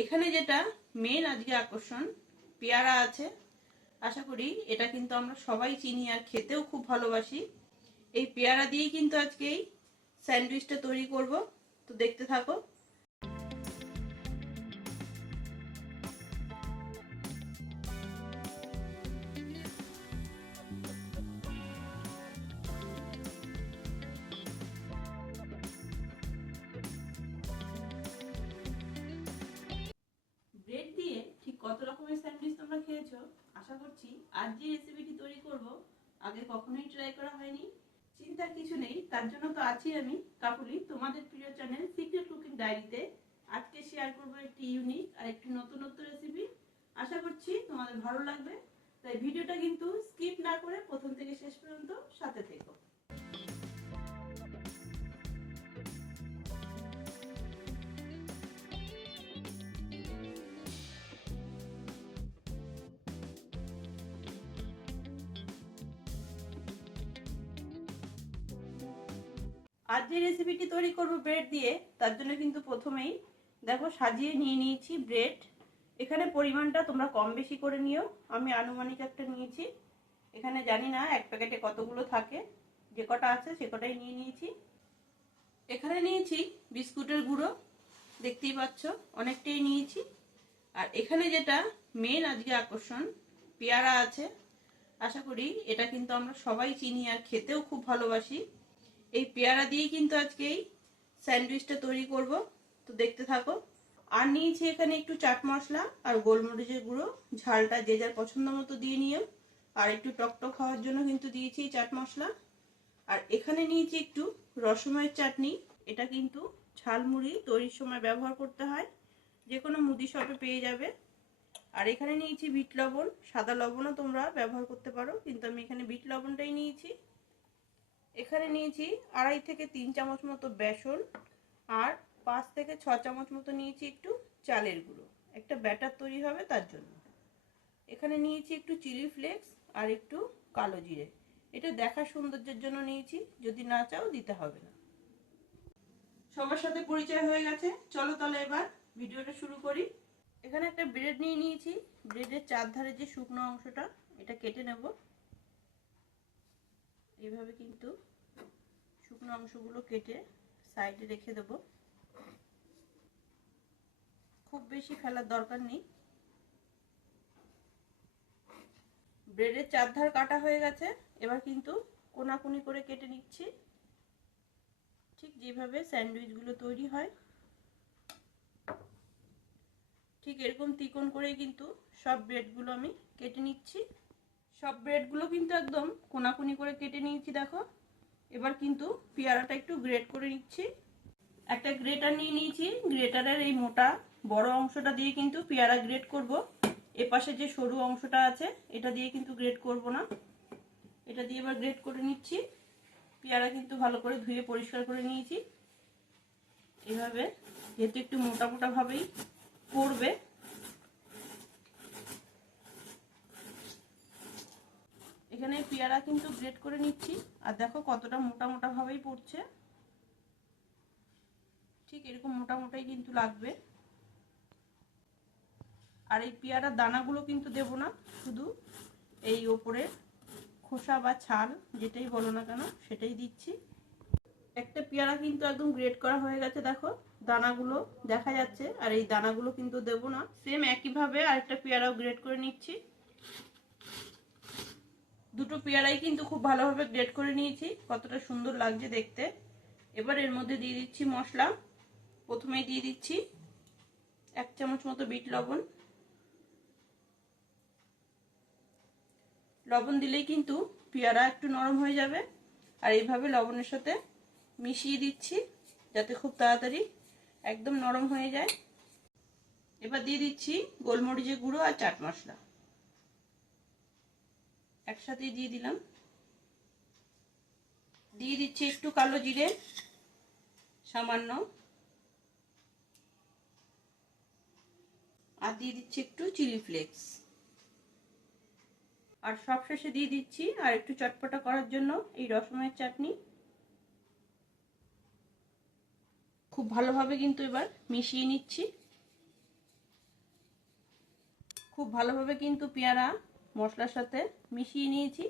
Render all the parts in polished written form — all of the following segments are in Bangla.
এখানে যেটা মেন আজকে আকর্ষণ, পেয়ারা আছে। আশা করি এটা কিন্তু আমরা সবাই চিনি আর খেতেও খুব ভালোবাসি। এই পেয়ারা দিয়ে কিন্তু আজকে এই স্যান্ডউইচটা তৈরি করব, তো দেখতে থাকো। ব্রেড দিয়ে ঠিক কত রকমের স্যান্ডউইচ তোমরা খেয়েছো, আশা করছি আজ যে রেসিপিটি তৈরি করব আগে কখনোই ট্রাই করা হয়নি। চিন্তার কিছু নেই, তার জন্য তো আছি আমি কাকুলি, তোমাদের প্রিয় চ্যানেল সিক্রেট কুকিং ডায়েরিতে। আজকে শেয়ার করব একটি ইউনিক আর একটি নতুনত্ব রেসিপি। আশা করছি তোমাদের ভালো লাগবে, তাই ভিডিওটা কিন্তু স্কিপ না করে প্রথম থেকে শেষ পর্যন্ত সাথে থেকো। আজ যে রেসিপিটি তৈরি করব ব্রেড দিয়ে, তার জন্য কিন্তু প্রথমেই দেখো সাজিয়ে নিয়ে নিয়েছি ব্রেড। এখানে পরিমাণটা তোমরা কম বেশি করে নিও, আমি আনুমানিক একটা নিয়েছি। এখানে জানি না এক প্যাকেটে কতগুলো থাকে, যে কটা আছে সে কটাই নিয়ে নিয়েছি। এখানে নিয়েছি বিস্কুটের গুঁড়ো, দেখতেই পাচ্ছ অনেকটাই নিয়েছি। আর এখানে যেটা মেন আজকে আকর্ষণ, পেয়ারা আছে। আশা করি এটা কিন্তু আমরা সবাই চিনি আর খেতেও খুব ভালোবাসি। এই পেয়ারা দিয়ে কিন্তু আজকে এই স্যান্ডউইচটা তৈরি করব, তো দেখতে থাকো। আর নিয়েছি এখানে একটু চাট মশলা আর গোলমরিচের গুঁড়ো, ঝালটা যে যার পছন্দ মতো দিয়ে নিও। আর একটু টকটক খাওয়ার জন্য কিন্তু দিয়েছি চাট মশলা। আর এখানে নিয়েছি একটু রসমালাইয়ের চাটনি, এটা কিন্তু ঝালমুড়ি তৈরির সময় ব্যবহার করতে হয়, যে কোনো মুদি শপে পেয়ে যাবে। আর এখানে নিয়েছি বিট লবণ, সাদা লবণও তোমরা ব্যবহার করতে পারো, কিন্তু আমি এখানে বিট লবণটাই নিয়েছি। এখানে নিয়েছি 2.5 থেকে 3 চামচ মতো বেসন, আর 5 থেকে 6 চামচ মতো নিয়েছি একটু চালের গুঁড়ো, একটা ব্যাটার তৈরি হবে তার জন্য। এখানে নিয়েছি একটু চিলি ফ্লেক্স আর একটু কালো জিরে, এটা দেখার সৌন্দর্যের জন্য নিয়েছি, যদি না চাও দিতে হবে না। সবার সাথে পরিচয় হয়ে গেছে, চলো তাহলে এবার ভিডিওটা শুরু করি। এখানে একটা ব্রেড নিয়ে নিয়েছি, ব্রেডের চারধারে যে শুকনো অংশটা এটা কেটে নেব। এইভাবে কিন্তু শুকনো অংশগুলো কেটে সাইডে রেখে দেব, খুব বেশি ফেলার দরকার নেই। ব্রেডের চারধার কাটা হয়ে গেছে, এবার কিন্তু কোনাকুনি করে কেটে নিচ্ছি, ঠিক যেভাবে স্যান্ডউইচগুলো তৈরি হয় ঠিক এরকম তিকোণ করেই কিন্তু সব ব্রেডগুলো আমি কেটে নিচ্ছি। সব ব্রেডগুলো কিন্তু একদম কোনাকুনি করে কেটে নিয়েছি দেখো। এবার কিন্তু পেয়ারাটা একটু গ্রেট করে নিচ্ছি। একটা গ্রেটার নিয়ে নিয়েছি, গ্রেটারের এই মোটা বড় অংশটা দিয়ে কিন্তু পেয়ারা গ্রেট করব। এপাশে যে সরু অংশটা আছে এটা দিয়ে কিন্তু গ্রেট করব না, এটা দিয়ে এবার গ্রেট করে নিচ্ছি। পেয়ারা কিন্তু ভালো করে ধুয়ে পরিষ্কার করে নিয়েছি। এভাবে যেহেতু একটু মোটা মোটা ভাবেই পড়বে, এখানে পেয়ারা কিন্তু গ্রেট করে নিচ্ছি। আর দেখো কতটা মোটা মোটা ভাবেই পড়ছে, ঠিক এরকম মোটা মোটাই কিন্তু লাগবে। আর এই পেয়ারার দানাগুলো কিন্তু দেব না, শুধু এই ওপরের খোসা বা ছাল যেটাই বলো না কেন সেটাই দিচ্ছি। একটা পেয়ারা কিন্তু একদম গ্রেট করা হয়ে গেছে দেখো, দানাগুলো দেখা যাচ্ছে, আর এই দানাগুলো কিন্তু দেব না। সেম একইভাবে আরেকটা পেয়ারাও গ্রেট করে নিচ্ছি। দুটো পেয়ারাই কিন্তু খুব ভালোভাবে গ্রেট করে নিয়েছি, কতটা সুন্দর লাগছে দেখতে। এবার এর মধ্যে দিয়ে দিচ্ছি মশলা। প্রথমেই দিয়ে দিচ্ছি 1 চামচ মতো বিট লবণ। লবণ দিলেই কিন্তু পেয়ারা একটু নরম হয়ে যাবে, আর এইভাবে লবণের সাথে মিশিয়ে দিচ্ছি যাতে খুব তাড়াতাড়ি একদম নরম হয়ে যায়। এবার দিয়ে দিচ্ছি গোলমরিচের গুঁড়ো আর চাট মশলা, একসাথেই দিয়ে দিলাম। দিয়ে দিচ্ছি একটু কালো জিরে সামান্য, আর দিয়ে দিচ্ছি একটু চিলি ফ্লেক্স। আর সবশেষে দিয়ে দিচ্ছি আর একটু চটপটা করার জন্য এই রসমালাইয়ের চাটনি। খুব ভালোভাবে কিন্তু এবার মিশিয়ে নিচ্ছি। খুব ভালোভাবে কিন্তু পেয়ারা মশলার সাথে মিশিয়ে নিয়েছি।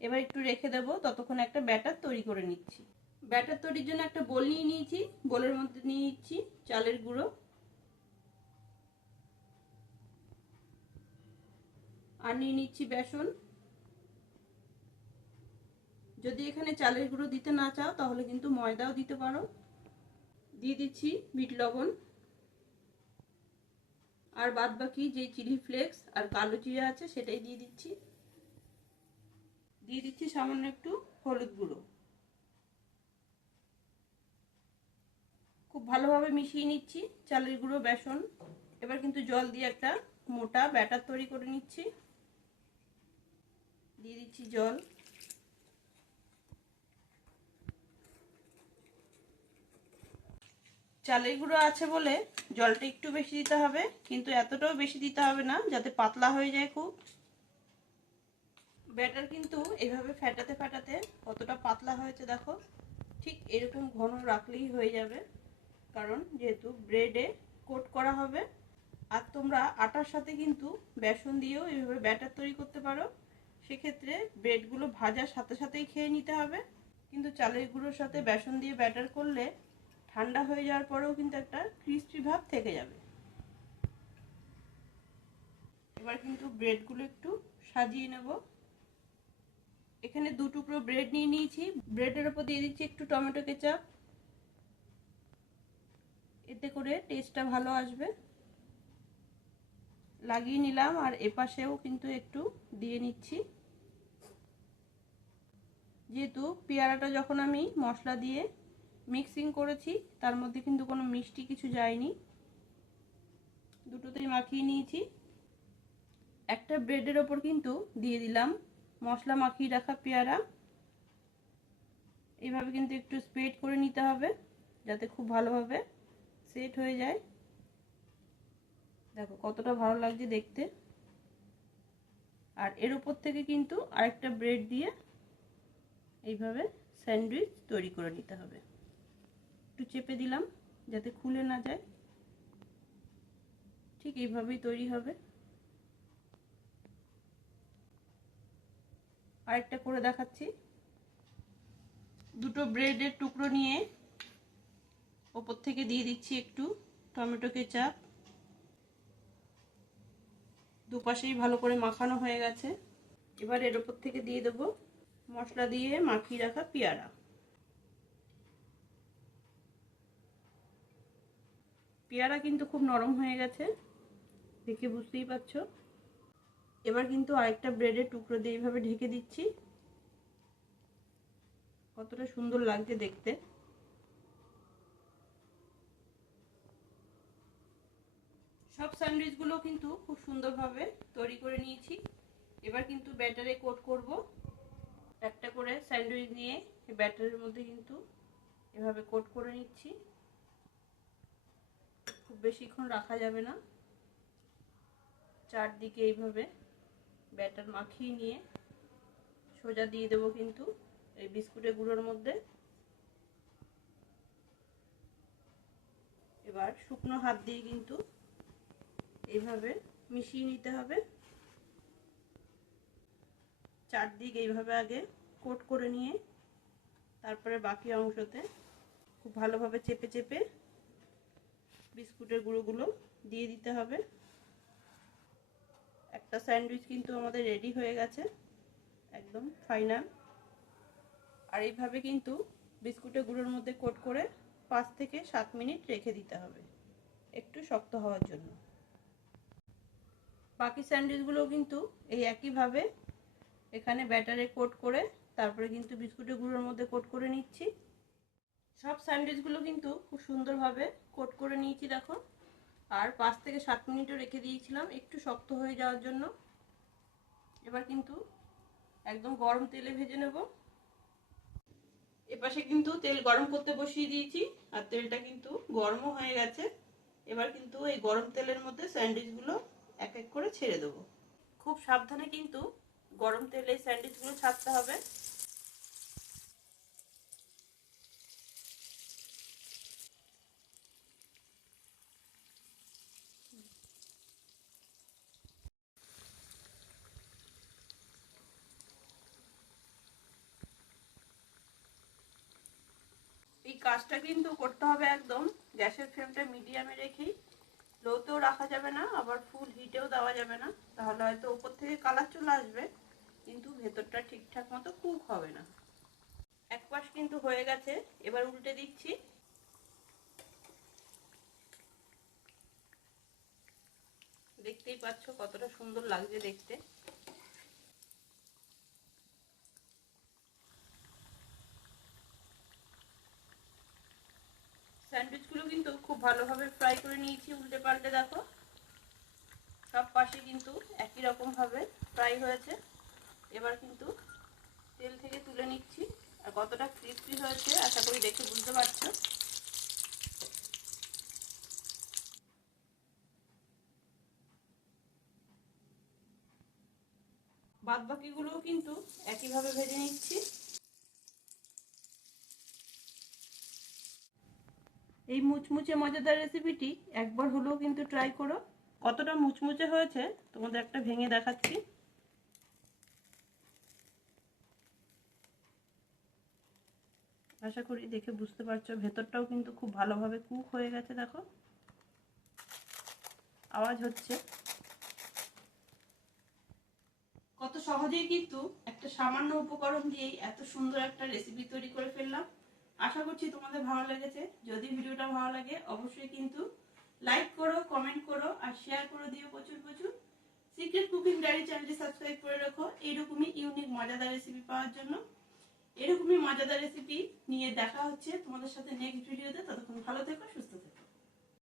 এবার একটু রেখে দেবো, ততক্ষণ একটা ব্যাটার তৈরি করে নিচ্ছি। ব্যাটার তৈরির জন্য একটা বোল নিয়ে নিয়েছি। বোলের মধ্যে নিয়ে নিচ্ছি চালের গুঁড়ো, আর নিয়ে নিচ্ছি বেসন। যদি এখানে চালের গুঁড়ো দিতে না চাও তাহলে কিন্তু ময়দাও দিতে পারো। দিয়ে দিচ্ছি বিট লবণ, আর বাদ বাকি যে চিলি ফ্লেক্স আর কালো জিরা আছে সেটাই দিয়ে দিচ্ছি। দিয়ে দিচ্ছি সামান্য একটু হলুদ গুঁড়ো। খুব ভালোভাবে মিশিয়ে নিচ্ছি চালের গুঁড়ো বেসন। এবার কিন্তু জল দিয়ে একটা মোটা ব্যাটার তৈরি করে নিচ্ছি। দিয়ে দিচ্ছি জল। চালের গুঁড়ো আছে বলে জলটা একটু বেশি দিতে হবে, কিন্তু এতটাও বেশি দিতে হবে না যাতে পাতলা হয়ে যায় খুব। ব্যাটার কিন্তু এভাবে ফেটাতে ফেটাতে কতটা পাতলা হয়েছে দেখো। ঠিক এরকম ঘন রাখলেই হয়ে যাবে, কারণ যেহেতু ব্রেডে কোট করা হবে। আর তোমরা আটার সাথে কিন্তু বেসন দিয়েও এইভাবে ব্যাটার তৈরি করতে পারো। সেক্ষেত্রে ব্রেডগুলো ভাজার সাথে সাথেই খেয়ে নিতে হবে, কিন্তু চালের গুঁড়োর সাথে বেসন দিয়ে ব্যাটার করলে ঠান্ডা হয়ে যাওয়ার পরেও কিন্তু একটা ক্রিস্পি ভাব থেকে যাবে। এবার কিন্তু ব্রেডগুলো একটু সাজিয়ে নেব। এখানে 2 টুকরো ব্রেড নিয়ে নিয়েছি। ব্রেডের উপর দিয়ে দিচ্ছি একটু টমেটো কেচাপ, এতে করে টেস্টটা ভালো আসবে। লাগিয়ে নিলাম, আর এপাশেও কিন্তু একটু দিয়ে নিচ্ছি। যেহেতু পেয়ারাটা যখন আমি মশলা দিয়ে মিক্সিং করেছি তার মধ্যে কিন্তু কোনো মিষ্টি কিছু যায়নি, দুটোতেই মাখিয়ে নিয়েছি। একটা ব্রেডের ওপর কিন্তু দিয়ে দিলাম মশলা মাখিয়ে রাখা পেয়ারা। এইভাবে কিন্তু একটু স্প্রেড করে নিতে হবে যাতে খুব ভালোভাবে সেট হয়ে যায়। দেখো কতটা ভালো লাগছে দেখতে। আর এর উপর থেকে কিন্তু আরেকটা ব্রেড দিয়ে এইভাবে স্যান্ডউইচ তৈরি করে নিতে হবে। একটু চেপে দিলাম যাতে খুলে না যায়। ঠিক এইভাবেই তৈরি হবে। আরেকটা করে দেখাচ্ছি। দুটো ব্রেডের টুকরো নিয়ে ওপর থেকে দিয়ে দিচ্ছি একটু টমেটো কেচাপ। দুপাশেই ভালো করে মাখানো হয়ে গেছে। এবার এর ওপর থেকে দিয়ে দেবো মশলা দিয়ে মাখিয়ে রাখা পেয়ারা। পেয়ারা কিন্তু খুব নরম হয়ে গেছে, দেখে বুঝতেই পারছো। এবার কিন্তু আরেকটা ব্রেডের টুকরো দিয়ে এইভাবে ঢেকে দিচ্ছি। কতটা সুন্দর লাগছে দেখতে। সব স্যান্ডউইচগুলো কিন্তু খুব সুন্দরভাবে তৈরি করে নিয়েছি। এবার কিন্তু ব্যাটারে কোট করব। একটা করে স্যান্ডউইচ নিয়ে ব্যাটারের মধ্যে কিন্তু এভাবে কোট করে নিচ্ছি। খুব বেশিক্ষণ রাখা যাবে না। চারদিকে এইভাবে ব্যাটার মাখিয়ে নিয়ে সোজা দিয়ে দেবো কিন্তু এই বিস্কুটের গুঁড়োর মধ্যে। এবার শুকনো হাত দিয়ে কিন্তু এইভাবে মিশিয়ে নিতে হবে। চারদিক এইভাবে আগে কোট করে নিয়ে তারপরে বাকি অংশতে খুব ভালোভাবে চেপে চেপে বিস্কুটের গুঁড়োগুলো দিয়ে দিতে হবে। একটা স্যান্ডউইচ কিন্তু আমাদের রেডি হয়ে গেছে, একদম ফাইনাল। আর এইভাবে কিন্তু বিস্কুটের গুঁড়োর মধ্যে কোট করে 5 থেকে 7 মিনিট রেখে দিতে হবে একটু শক্ত হওয়ার জন্য। বাকি স্যান্ডউইচগুলোও কিন্তু এই একইভাবে এখানে ব্যাটারে কোট করে তারপরে কিন্তু বিস্কুটের গুঁড়োর মধ্যে কোট করে নিচ্ছি। সব স্যান্ডউইচগুলো কিন্তু খুব সুন্দরভাবে কোট করে নিয়েছি দেখো। আর 5 থেকে 7 মিনিটও রেখে দিয়েছিলাম একটু শক্ত হয়ে যাওয়ার জন্য। এবার কিন্তু একদম গরম তেলে ভেজে নেব। এপাশে কিন্তু তেল গরম করতে বসিয়ে দিয়েছি, আর তেলটা কিন্তু গরমও হয়ে গেছে। এবার কিন্তু এই গরম তেলের মধ্যে স্যান্ডউইচগুলো এক এক করে ছেড়ে দেবো। খুব সাবধানে কিন্তু গরম তেলে স্যান্ডউইচগুলো ছাড়তে হবে। কাজটা কিন্তু করতে হবে একদম গ্যাসের ফ্লেমটা মিডিয়ামে রেখেই, লোতেও রাখা যাবে না, আবার ফুল হিটেও দেওয়া যাবে না, তাহলে হয়তো উপর থেকে কালার চলে আসবে কিন্তু ভেতরটা ঠিকঠাক মতো কুক হবে না। এক পাশ কিন্তু হয়ে গেছে, এবার উল্টে দিচ্ছি। দেখতেই পাচ্ছ কতটা সুন্দর লাগছে দেখতে। স্যান্ডউইচগুলো কিন্তু খুব ভালোভাবে ফ্রাই করে নিয়েছি, উল্টে পাল্টে দেখো সব পাশে কিন্তু একই রকম ভাবে ফ্রাই হয়েছে। এবার কিন্তু তেল থেকে তুলে নিচ্ছি, আর কতটা ক্রিস্পি হয়েছে আশা করি দেখে বুঝতে পারছো। বাদ বাকিগুলোও কিন্তু একইভাবে ভেজে নিচ্ছি। এই মুচমুচে মজাদার রেসিপিটি একবার হলেও কিন্তু ট্রাই করো। কতটা মুচমুচে হয়েছে তোমাদের একটা ভেঙে দেখাচ্ছি। আশা করি দেখে বুঝতে পারছো ভেতরটাও কিন্তু খুব ভালোভাবে কুক হয়ে গেছে। দেখো আওয়াজ হচ্ছে। কত সহজেই কিন্তু একটা সামান্য উপকরণ দিয়েই এত সুন্দর একটা রেসিপি তৈরি করে ফেললাম। আশা করছি তোমাদের ভালো লেগেছে। যদি ভিডিওটা ভালো লাগে অবশ্যই কিন্তু লাইক করো, কমেন্ট করো আর শেয়ার করে দিও প্রচুর প্রচুর। সিক্রেট কুকিং ডায়েরি চ্যানেলটি সাবস্ক্রাইব করে রাখো এইরকমই ইউনিক মজাদার রেসিপি পাওয়ার জন্য। এরকমই মজাদার রেসিপি নিয়ে দেখা হচ্ছে তোমাদের সাথে নেক্সট ভিডিওতে। ততক্ষণ ভালো থেকো, সুস্থ থেকো।